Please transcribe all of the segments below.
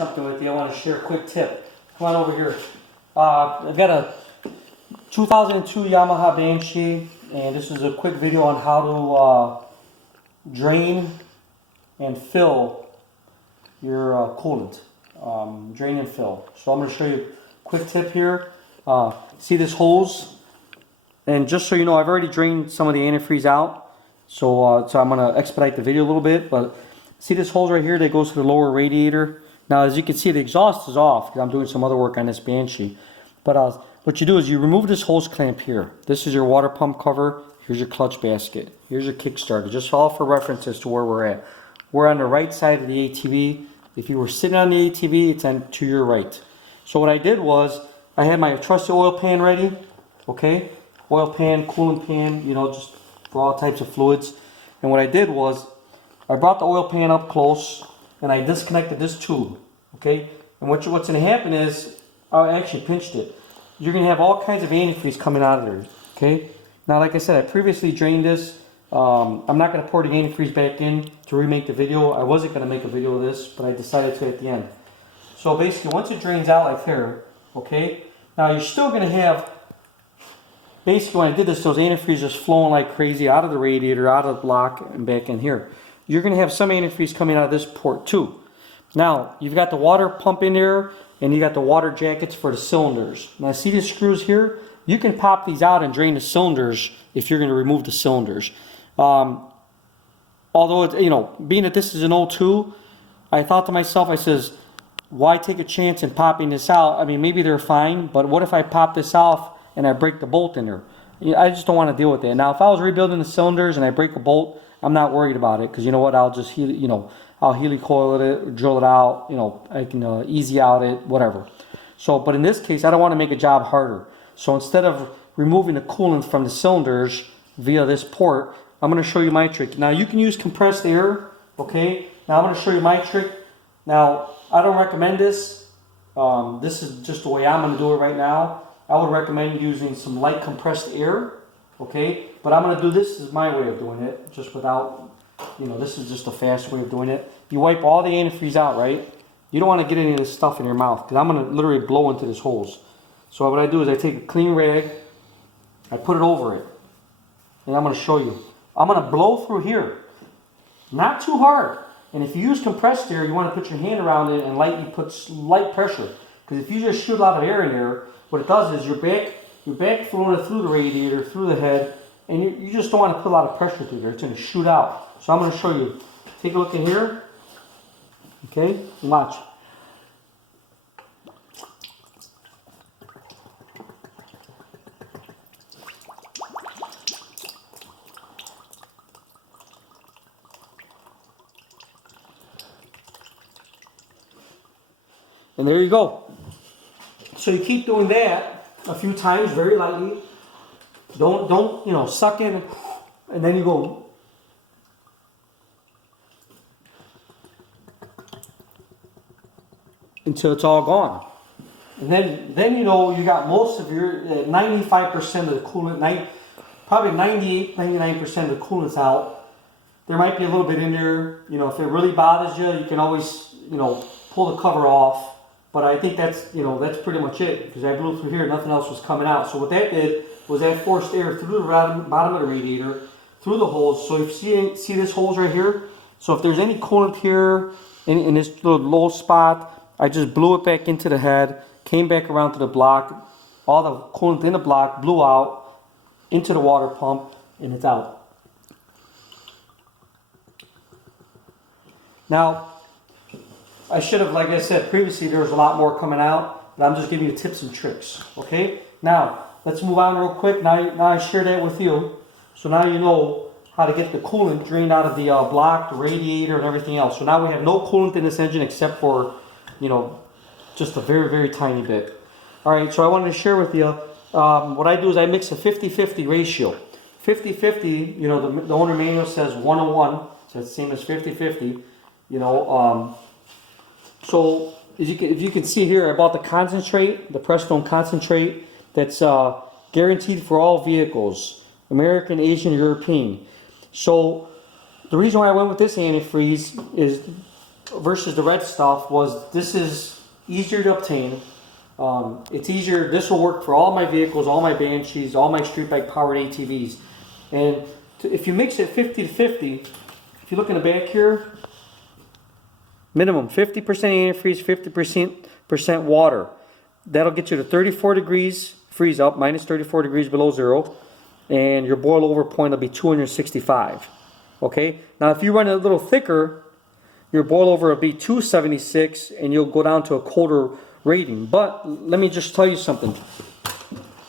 something with you. I want to share a quick tip. Come on over here. I've got a 2002 Yamaha Banshee, and this is a quick video on how to drain and fill your coolant. Drain and fill. So I'm going to show you a quick tip here. See this hose? And just so you know, I've already drained some of the antifreeze out. So I'm going to expedite the video a little bit. But see this hose right here that goes to the lower radiator? Now as you can see, the exhaust is off because I'm doing some other work on this Banshee. But what you do is you remove this hose clamp here. This is your water pump cover. Here's your clutch basket. Here's your kickstarter. Just all for reference as to where we're at. We're on the right side of the ATV. If you were sitting on the ATV, it's on to your right. So what I did was I had my trusty oil pan ready. Okay, oil pan, coolant pan, you know, just for all types of fluids. And what I did was I brought the oil pan up close and I disconnected this tube. Okay, and what's going to happen is I actually pinched it. You're going to have all kinds of antifreeze coming out of there. Okay, now like I said, I previously drained this. I'm not going to pour the antifreeze back in to remake the video. I wasn't going to make a video of this, but I decided to at the end. So basically, once it drains out like here, okay, now you're still going to have, basically when I did this, those antifreeze just flowing like crazy out of the radiator, out of the block, and back in here. You're going to have some antifreeze coming out of this port too. Now, you've got the water pump in there, and you got the water jackets for the cylinders. Now see these screws here? You can pop these out and drain the cylinders if you're going to remove the cylinders. Although, you know, being that this is an 02, I thought to myself, I says, why take a chance in popping this out? I mean, maybe they're fine, but what if I pop this off and I break the bolt in there? You know, I just don't want to deal with that. Now, if I was rebuilding the cylinders and I break a bolt, I'm not worried about it because you know what? I'll just, I'll helicoil it, drill it out. You know, I can easy out it, whatever. So, but in this case, I don't want to make a job harder. So instead of removing the coolant from the cylinders via this port, I'm going to show you my trick. Now you can use compressed air, okay? Now I'm going to show you my trick. Now I don't recommend this. This is just the way I'm going to do it right now. I would recommend using some light compressed air, okay? But I'm going to do this is my way of doing it, just without, this is just a fast way of doing it. You wipe all the antifreeze out, right? You don't want to get any of this stuff in your mouth because I'm going to literally blow into this hose. So what I do is I take a clean rag, I put it over it, and I'm going to show you. I'm going to blow through here, not too hard. And if you use compressed air, you want to put your hand around it and lightly put light pressure. Because if you just shoot a lot of air in there, what it does is your back flowing through the radiator, through the head, and you just don't want to put a lot of pressure through there. It's going to shoot out. So I'm going to show you. Take a look in here. Okay, watch. And there you go. So you keep doing that a few times, very lightly. Don't suck in, and then you go. Until it's all gone. And then you got most of your 95% of the coolant, probably 98, 99% of the coolant's out. There might be a little bit in there. If it really bothers you, you can always, pull the cover off. But I think that's pretty much it because I blew through here, nothing else was coming out. So what that did was that forced air through the bottom of the radiator, through the holes. So if you see this holes right here, so if there's any coolant here in this little low spot, I just blew it back into the head, came back around to the block, all the coolant in the block blew out into the water pump, and it's out. Now, I should have, like I said previously, there was a lot more coming out, but I'm just giving you tips and tricks, okay? Now, let's move on real quick. Now I share that with you, so now you know how to get the coolant drained out of the block, the radiator, and everything else. So now we have no coolant in this engine except for, just a very, very tiny bit. All right, so I wanted to share with you, what I do is I mix a 50-50 ratio. 50-50, the owner manual says 1:1, so it's the same as 50-50, So if you can see here, I bought the concentrate, the Prestone concentrate that's guaranteed for all vehicles, American, Asian, European. So the reason why I went with this antifreeze is versus the red stuff was this is easier to obtain. It's easier. This will work for all my vehicles, all my Banshees, all my street bike powered ATVs. And if you mix it 50 to 50, if you look in the back here, minimum 50% antifreeze, 50% water. That'll get you to 34 degrees freeze up, minus 34 degrees below zero, and your boil over point will be 265. Okay. Now, if you run it a little thicker, your boil over will be 276, and you'll go down to a colder rating. But let me just tell you something.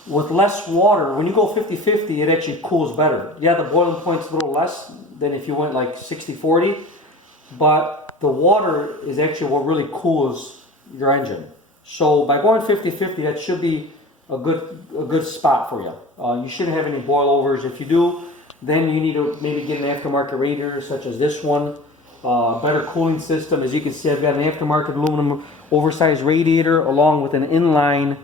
With less water, when you go 50-50, it actually cools better. Yeah, the boiling point's a little less than if you went like 60-40, but the water is actually what really cools your engine. So by going 50-50, that should be a good spot for you. You shouldn't have any boilovers. If you do, then you need to maybe get an aftermarket radiator such as this one. Better cooling system. As you can see, I've got an aftermarket aluminum oversized radiator along with an inline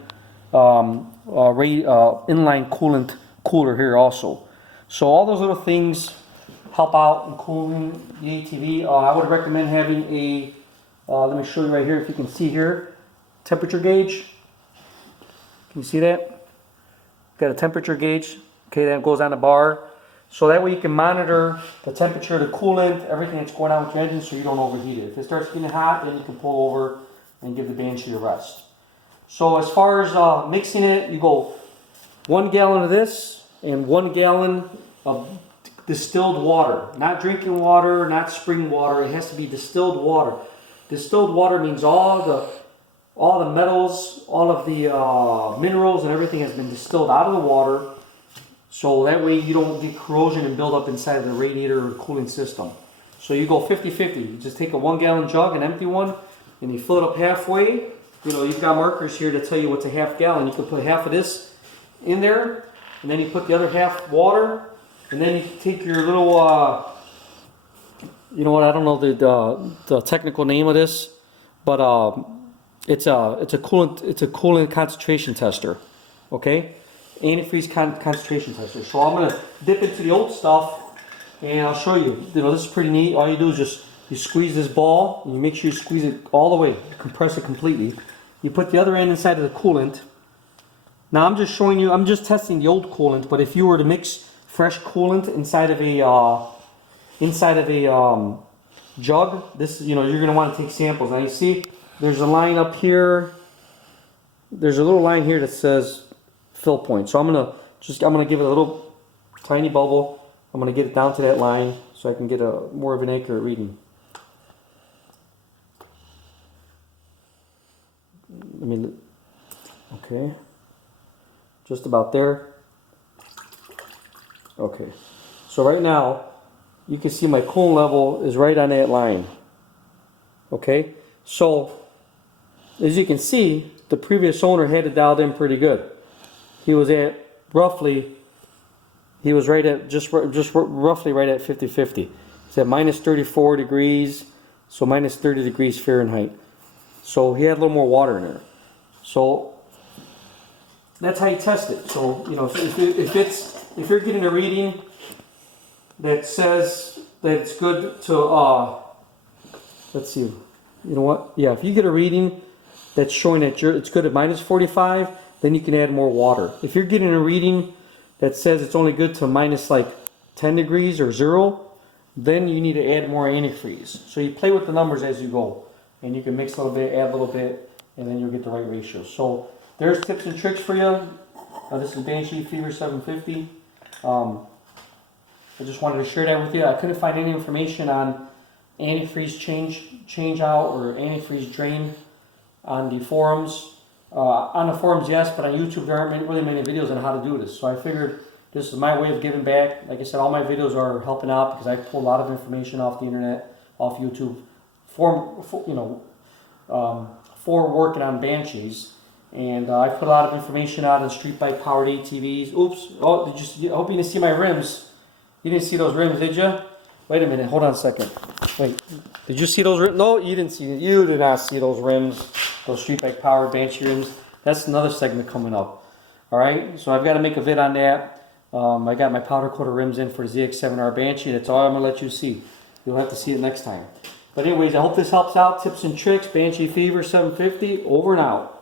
inline coolant cooler here also. So all those little things help out in cooling the ATV. I would recommend having a, let me show you right here if you can see here, temperature gauge. Can you see that? Got a temperature gauge. Okay, that goes on the bar. So that way you can monitor the temperature, the coolant, everything that's going on with your engine so you don't overheat it. If it starts getting hot, then you can pull over and give the Banshee a rest. So as far as mixing it, you go 1 gallon of this and 1 gallon of distilled water. Not drinking water, not spring water. It has to be distilled water. Distilled water means all the metals, all of the minerals and everything has been distilled out of the water. So that way you don't get corrosion and build up inside of the radiator or cooling system. So you go 50-50. You just take a 1 gallon jug, an empty one, and you fill it up halfway. You know, you've got markers here to tell you what's a half gallon. You can put half of this in there, and then you put the other half water, and then you take your little, you know what, I don't know the technical name of this, but it's a coolant concentration tester, okay? Antifreeze concentration tester. So I'm gonna dip into the old stuff, and I'll show you. You know, this is pretty neat. All you do is just you squeeze this ball, and you make sure you squeeze it all the way, compress it completely. You put the other end inside of the coolant. Now I'm just showing you. I'm just testing the old coolant, but if you were to mix fresh coolant inside of a jug, this, you know, you're gonna want to take samples. Now you see, there's a line up here. There's a little line here that says fill point. So I'm gonna give it a little tiny bubble. I'm gonna get it down to that line so I can get a more of an accurate reading. Okay, just about there. Okay, so right now you can see my coolant level is right on that line. Okay, so as you can see, the previous owner had it dialed in pretty good. He was at roughly, he was right at just roughly right at 50-50. It's at minus 34 degrees, so minus 30 degrees Fahrenheit. So he had a little more water in there. So that's how you test it. So, you know, if you're getting a reading that says that it's good to let's see, you know what? Yeah, if you get a reading that's showing that it's good at minus 45, then you can add more water. If you're getting a reading that says it's only good to minus like 10 degrees or 0, then you need to add more antifreeze. So you play with the numbers as you go, and you can mix a little bit, add a little bit, and then you'll get the right ratio. So there's tips and tricks for you. This is Banshee Fever 750. I just wanted to share that with you. I couldn't find any information on antifreeze change out or antifreeze drain on the forums. On the forums, yes, but on YouTube there aren't really many videos on how to do this. So I figured this is my way of giving back. Like I said, all my videos are helping out because I pull a lot of information off the internet, off YouTube, for working on Banshees. And I put a lot of information out on street bike powered ATVs. Oops! Oh, I hope you didn't see my rims. You didn't see those rims, did you? Wait a minute. Hold on a second. Wait. Did you see those rims? No, you didn't see it. You did not see those rims. Those street bike powered Banshee rims. That's another segment coming up. All right. So I've got to make a vid on that. I got my powder coated rims in for the ZX7R Banshee. That's all I'm gonna let you see. You'll have to see it next time. But anyways, I hope this helps out. Tips and tricks, Banshee Fever 750, over and out.